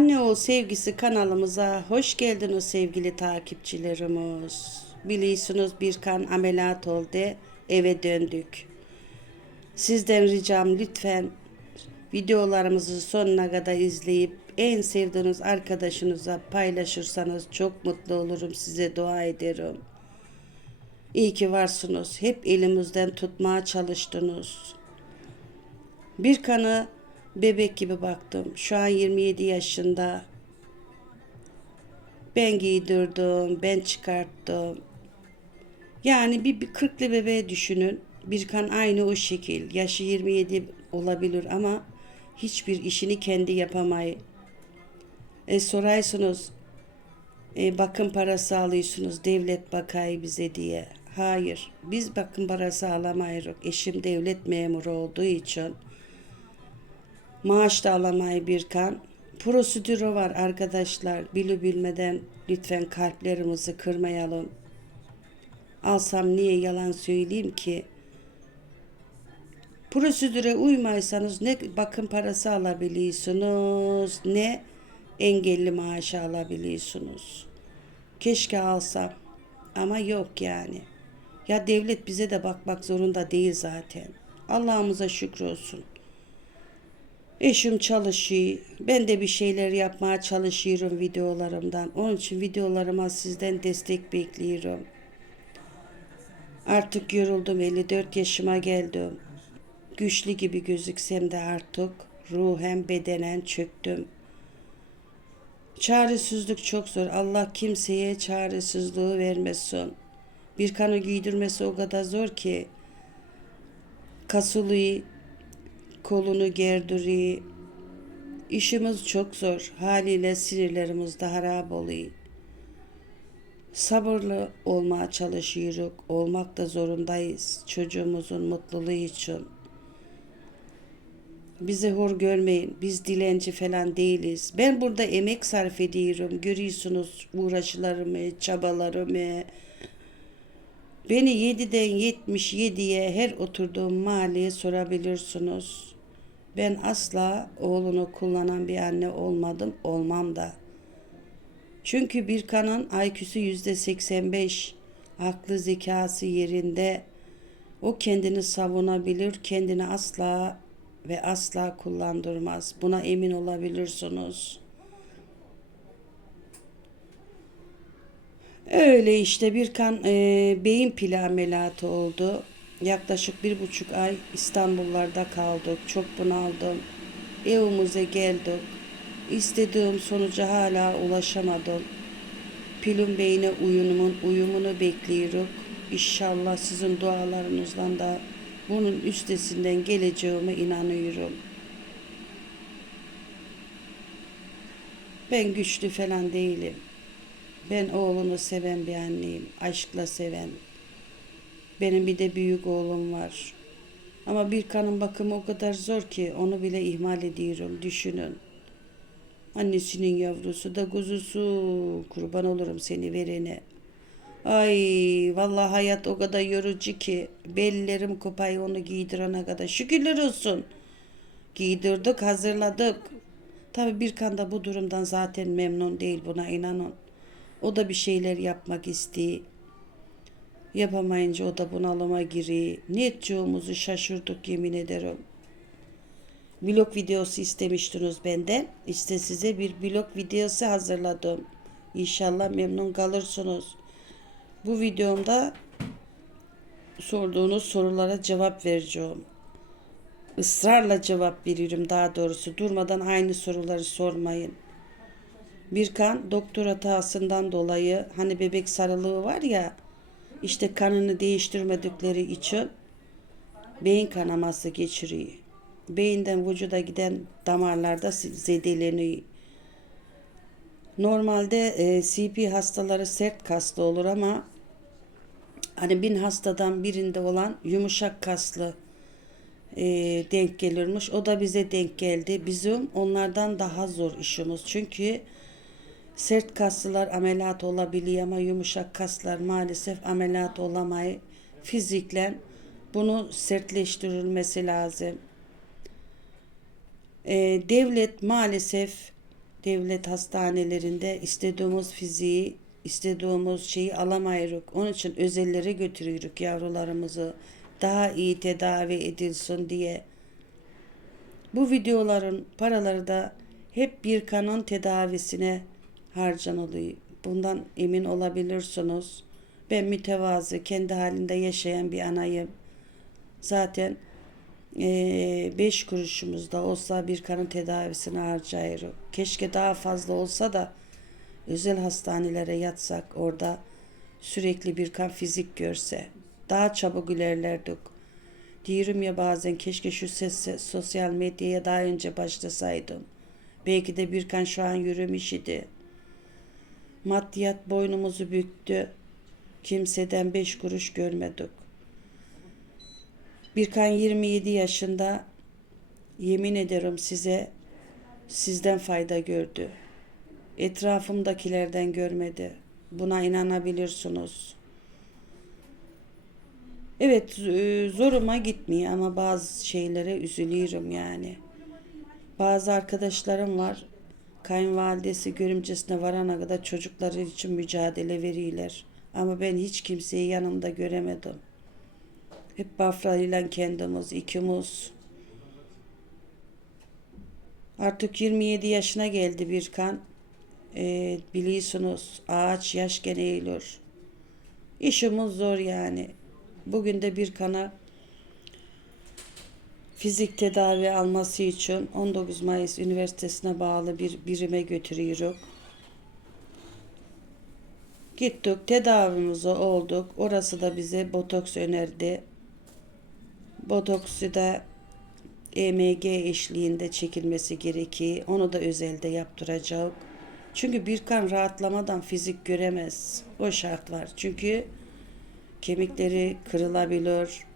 Anne Oğul Sevgisi kanalımıza hoş geldin o sevgili takipçilerimiz. Biliyorsunuz bir kan ameliyat oldu, eve döndük. Sizden ricam lütfen videolarımızı sonuna kadar izleyip en sevdiğiniz arkadaşınıza paylaşırsanız çok mutlu olurum. Size dua ederim. İyi ki varsınız. Hep elimizden tutmaya çalıştınız. Bir kanı bebek gibi baktım. Şu an 27 yaşında. Ben giydirdim, ben çıkarttım. Yani bir, bir kırklı bebeği düşünün. Bir kan aynı o şekil. Yaşı 27 olabilir ama hiçbir işini kendi yapamayı. E soraysınız, e, bakım parası alıyorsunuz, devlet bakay bize diye. Hayır, biz bakım parası alamayırız. Eşim devlet memuru olduğu için maaş da alamayı bir kan. Prosedürü var arkadaşlar. Bilü bilmeden lütfen kalplerimizi kırmayalım. Alsam niye yalan söyleyeyim ki? Prosedüre uymaysanız ne bakım parası alabiliyorsunuz ne engelli maaşı alabiliyorsunuz. Keşke alsam ama yok yani. Ya devlet bize de bakmak zorunda değil zaten. Allah'ımıza şükür olsun. Eşim çalışıyor. Ben de bir şeyler yapmaya çalışıyorum videolarımdan. Onun için videolarıma sizden destek bekliyorum. Artık yoruldum 54 yaşıma geldim. Güçlü gibi gözüksem de artık ruhen bedenen çöktüm. Çaresizlik çok zor. Allah kimseye çaresizliği vermesin. Bir kanı giydirmesi o kadar zor ki kasılıyı kolunu gerdiriyor. İşimiz çok zor. Haliyle sinirlerimiz de harap oluyor. Sabırlı olmaya çalışıyoruz. Olmak da zorundayız. Çocuğumuzun mutluluğu için. Bizi hor görmeyin. Biz dilenci falan değiliz. Ben burada emek sarf ediyorum. Görüyorsunuz uğraşlarımı, çabalarımı. Beni 7'den 77'ye her oturduğum mahalleye sorabilirsiniz. Ben asla oğlunu kullanan bir anne olmadım, olmam da. Çünkü bir kanın IQ'su yüzde 85, aklı zekası yerinde. O kendini savunabilir, kendini asla ve asla kullandırmaz. Buna emin olabilirsiniz. Öyle işte bir kan e, beyin pili ameliyatı oldu. Yaklaşık bir buçuk ay İstanbullarda kaldık. Çok bunaldım. Evimize geldik. İstediğim sonuca hala ulaşamadım. Pilin beyine uyunumun uyumunu bekliyorum. İnşallah sizin dualarınızdan da bunun üstesinden geleceğime inanıyorum. Ben güçlü falan değilim. Ben oğlunu seven bir anneyim. Aşkla seven. Benim bir de büyük oğlum var. Ama bir kanın bakımı o kadar zor ki onu bile ihmal ediyorum. Düşünün. Annesinin yavrusu da kuzusu. Kurban olurum seni verene. Ay vallahi hayat o kadar yorucu ki bellerim kopay onu giydirene kadar. Şükürler olsun. Giydirdik, hazırladık. Tabi bir kan da bu durumdan zaten memnun değil buna inanın. O da bir şeyler yapmak istiyor. Yapamayınca o da bunalıma giriyor. Ne edeceğimizi şaşırdık yemin ederim. Vlog videosu istemiştiniz benden. İşte size bir vlog videosu hazırladım. İnşallah memnun kalırsınız. Bu videomda sorduğunuz sorulara cevap vereceğim. Israrla cevap veriyorum daha doğrusu. Durmadan aynı soruları sormayın. Bir kan doktor hatasından dolayı hani bebek sarılığı var ya işte kanını değiştirmedikleri için beyin kanaması geçiriyor. Beyinden vücuda giden damarlarda zedeleniyor. Normalde e, CP hastaları sert kaslı olur ama hani bin hastadan birinde olan yumuşak kaslı e, denk gelirmiş. O da bize denk geldi. Bizim onlardan daha zor işimiz. Çünkü sert kaslılar ameliyat olabiliyor ama yumuşak kaslar maalesef ameliyat olamayı fiziklen bunu sertleştirilmesi lazım. E, devlet maalesef devlet hastanelerinde istediğimiz fiziği, istediğimiz şeyi alamayırız. Onun için özellere götürüyoruz yavrularımızı. Daha iyi tedavi edilsin diye. Bu videoların paraları da hep bir kanın tedavisine harcanılıyor. Bundan emin olabilirsiniz. Ben mütevazı, kendi halinde yaşayan bir anayım. Zaten eee, beş kuruşumuz da olsa bir kanın tedavisine harcayırım. Keşke daha fazla olsa da özel hastanelere yatsak orada sürekli bir kan fizik görse daha çabuk ilerlerdik. Diyorum ya bazen keşke şu ses, sosyal medyaya daha önce başlasaydım. Belki de bir kan şu an yürümüş idi. Maddiyat boynumuzu büktü. Kimseden beş kuruş görmedik. Birkan 27 yaşında yemin ederim size sizden fayda gördü. Etrafımdakilerden görmedi. Buna inanabilirsiniz. Evet e, zoruma gitmiyor ama bazı şeylere üzülüyorum yani. Bazı arkadaşlarım var. Kayınvalidesi görümcesine varana kadar çocukları için mücadele veriyorlar. Ama ben hiç kimseyi yanımda göremedim. Hep Bafra ile kendimiz, ikimiz. Artık 27 yaşına geldi Birkan. Ee, biliyorsunuz ağaç yaş gene eğilir. İşimiz zor yani. Bugün de Birkan'a fizik tedavi alması için 19 Mayıs Üniversitesi'ne bağlı bir birime götürüyoruz. Gittik, tedavimizi olduk. Orası da bize botoks önerdi. Botoksu da EMG eşliğinde çekilmesi gerekiyor. Onu da özelde yaptıracak. Çünkü bir kan rahatlamadan fizik göremez. O şart var. Çünkü kemikleri kırılabilir,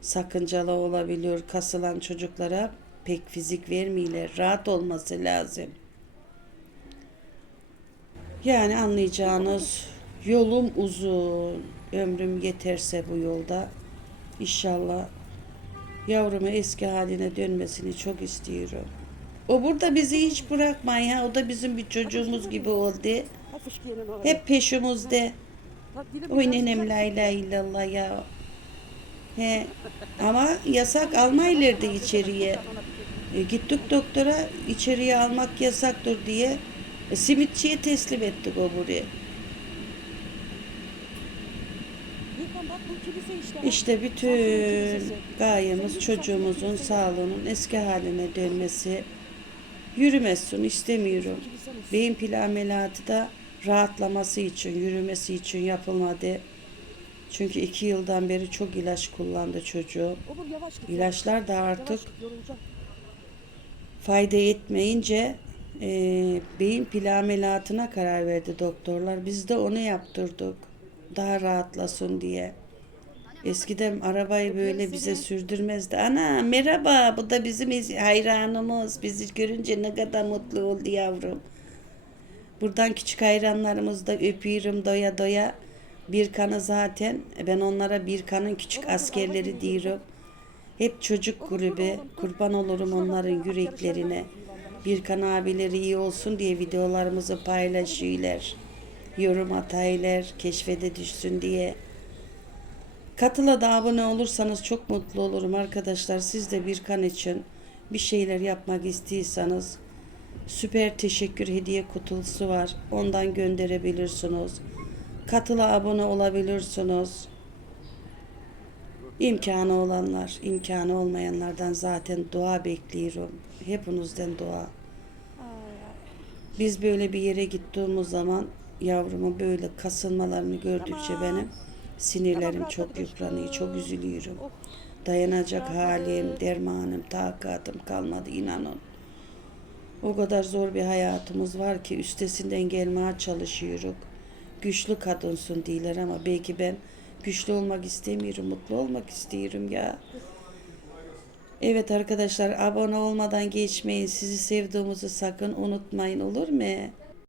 sakıncalı olabilir. Kasılan çocuklara pek fizik vermiyorlar. Rahat olması lazım. Yani anlayacağınız yolum uzun. Ömrüm yeterse bu yolda. İnşallah yavrumu eski haline dönmesini çok istiyorum. O burada bizi hiç bırakmayın ya. O da bizim bir çocuğumuz gibi oldu. Hep peşimizde. Oy nenem la ilahe illallah ya. He. Ama yasak almayırlardı içeriye. E, gittik doktora içeriye almak yasaktır diye. E, simitçiye teslim ettik o buraya. İşte bütün gayemiz çocuğumuzun sağlığının eski haline dönmesi. Yürümesin istemiyorum. Beyin pil da rahatlaması için, yürümesi için yapılmadı. Çünkü iki yıldan beri çok ilaç kullandı çocuğu. İlaçlar da artık fayda etmeyince e, beyin pil karar verdi doktorlar. Biz de onu yaptırdık. Daha rahatlasın diye. Eskiden arabayı böyle bize sürdürmezdi. Ana merhaba bu da bizim iz- hayranımız. Bizi görünce ne kadar mutlu oldu yavrum. Buradan küçük hayranlarımızı da öpüyorum doya doya. Bir kanı zaten ben onlara bir kanın küçük askerleri diyorum. Hep çocuk kulübü. Kurban olurum onların yüreklerine. Bir kan abileri iyi olsun diye videolarımızı paylaşıyorlar. Yorum ataylar, keşfede düşsün diye. Katıla da abone olursanız çok mutlu olurum arkadaşlar. Siz de bir kan için bir şeyler yapmak istiyorsanız süper teşekkür hediye kutusu var. Ondan gönderebilirsiniz. Katıla abone olabilirsiniz. İmkanı olanlar, imkanı olmayanlardan zaten dua bekliyorum. Hepinizden dua. Biz böyle bir yere gittiğimiz zaman yavrumun böyle kasılmalarını gördükçe benim sinirlerim çok yıpranıyor, çok üzülüyorum. Dayanacak halim, dermanım, takatım kalmadı inanın. O kadar zor bir hayatımız var ki üstesinden gelmeye çalışıyoruz. Güçlü kadınsın diyorlar ama belki ben güçlü olmak istemiyorum, mutlu olmak istiyorum ya. Evet arkadaşlar abone olmadan geçmeyin. Sizi sevdiğimizi sakın unutmayın olur mu?